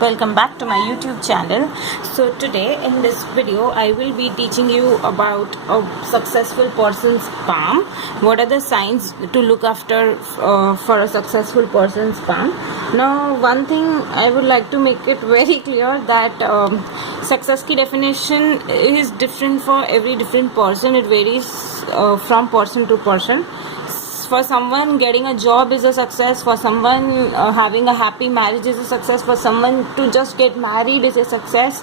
Welcome back to my YouTube channel. So today in this video I will be teaching you about a successful person's palm. What are the signs to look after for a successful person's palm? Now one thing I would like to make it very clear that success ki definition is different for every different person. It varies from person to person. For someone, getting a job is a success. For someone, having a happy marriage is a success. For someone to just get married is a success.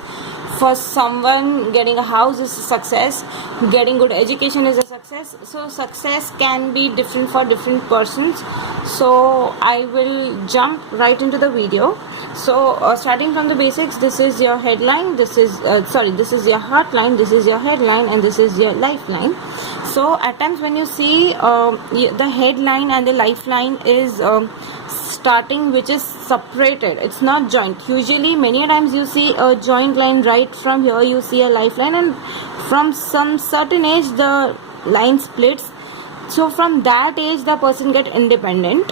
For someone, getting a house is a success. Getting good education is a success. So success can be different for different persons. So I will jump right into the video. So starting from the basics, this is your headline, this is your heartline, this is your headline, and this is your lifeline. So at times when you see the headline and the lifeline is starting, which is separated, it's not joint. Usually many times you see a joint line, right from here you see a lifeline, and from some certain age the line splits. So from that age the person get independent.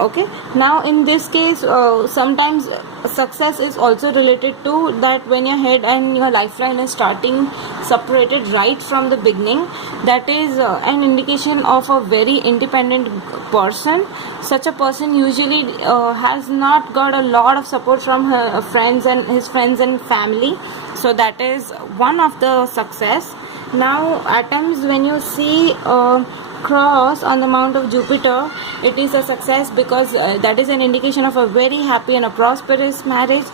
Okay, now in this case sometimes success is also related to that when your head and your lifeline is starting separated right from the beginning. That is an indication of a very independent person. Such a person usually has not got a lot of support from her friends and his friends and family. So that is one of the success. Now at times when you see cross on the Mount of Jupiter, it is a success because that is an indication of a very happy and a prosperous marriage.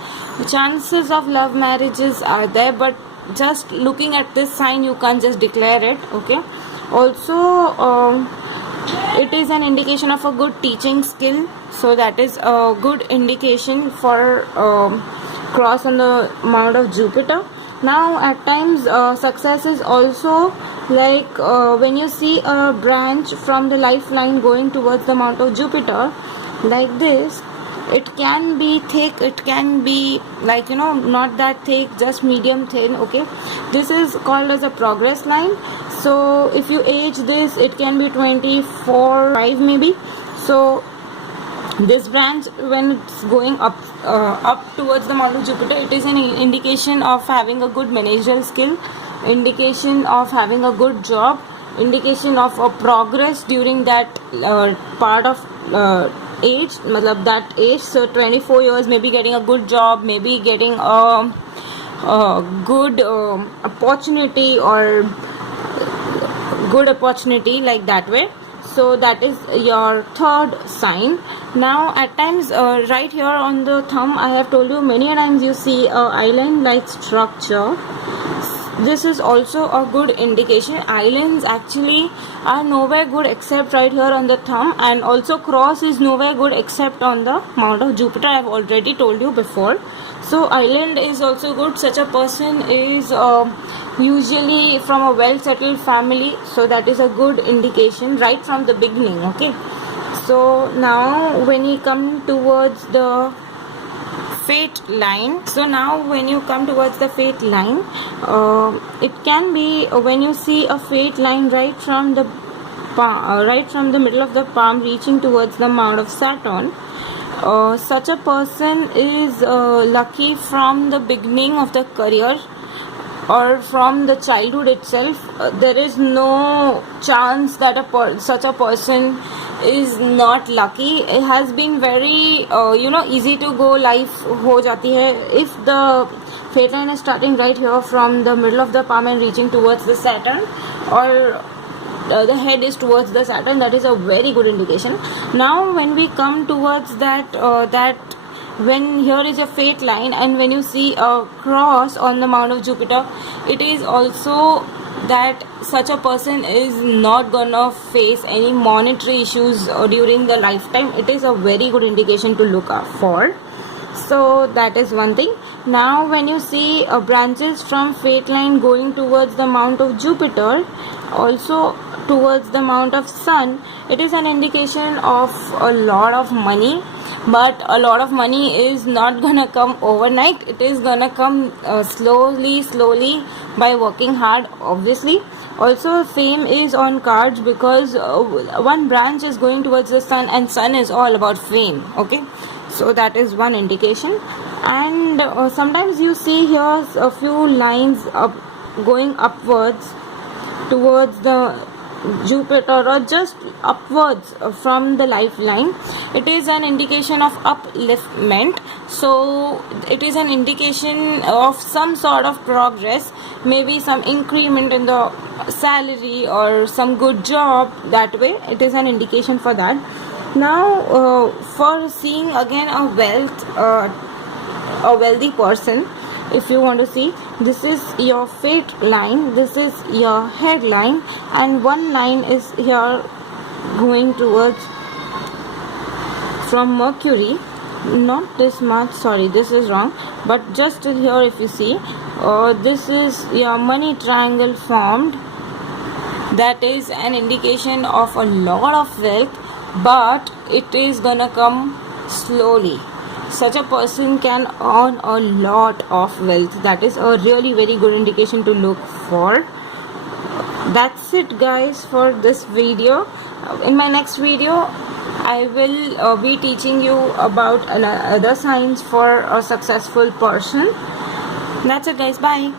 Chances of love marriages are there, but just looking at this sign you can't just declare it. Okay, also it is an indication of a good teaching skill, so that is a good indication for cross on the Mount of Jupiter. Now at times success is also like when you see a branch from the lifeline going towards the Mount of Jupiter like this. It can be thick, it can be like not that thick, just medium thin. Okay, this is called as a progress line. So if you age this, it can be 24, 5 maybe. So this branch, when it's going up towards the Mount of Jupiter, it is an indication of having a good managerial skill, indication of having a good job, indication of a progress during that part of age, matlab that age. So 24 years, maybe getting a good job, maybe getting a good opportunity or good opportunity, like that way. So that is your third sign. Now at times right here on the thumb, I have told you many times, you see a island like structure. This is also a good indication. Islands actually are nowhere good except right here on the thumb, and also cross is nowhere good except on the Mount of Jupiter. I have already told you before. So island is also good. Such a person is usually from a well settled family, so that is a good indication right from the beginning. Okay, so now when you come towards the fate line, so now when you come towards the fate line, it can be when you see a fate line right from the middle of the palm reaching towards the Mount of Saturn. Such a person is lucky from the beginning of the career or from the childhood itself. There is no chance that such a person is not lucky. It has been very easy to go life ho jati hai if the fate line is starting right here from the middle of the palm and reaching towards the Saturn, or the head is towards the Saturn. That is a very good indication. Now when we come towards that when here is a fate line, and when you see a cross on the Mount of Jupiter, it is also that such a person is not gonna face any monetary issues during the lifetime. It is a very good indication to look out for. So that is one thing. Now when you see branches from fate line going towards the Mount of Jupiter, also towards the Mount of Sun, it is an indication of a lot of money. But a lot of money is not gonna come overnight. It is gonna come slowly by working hard, obviously. Also fame is on cards because one branch is going towards the sun, and sun is all about fame. Okay, So that is one indication. And sometimes you see here a few lines up going upwards towards the Jupiter, or just upwards from the lifeline. It is an indication of upliftment. So it is an indication of some sort of progress, maybe some increment in the salary or some good job. That way it is an indication for that. Now for seeing again a wealthy person, if you want to see, this is your fate line, this is your headline, and one line is here going towards from Mercury, not this much, sorry, this is wrong, but just here if you see, this is your money triangle formed. That is an indication of a lot of wealth, but it is gonna come slowly. Such a person can earn a lot of wealth. That is a really very good indication to look for. That's it guys for this video. In my next video I will be teaching you about other signs for a successful person. That's it guys, bye.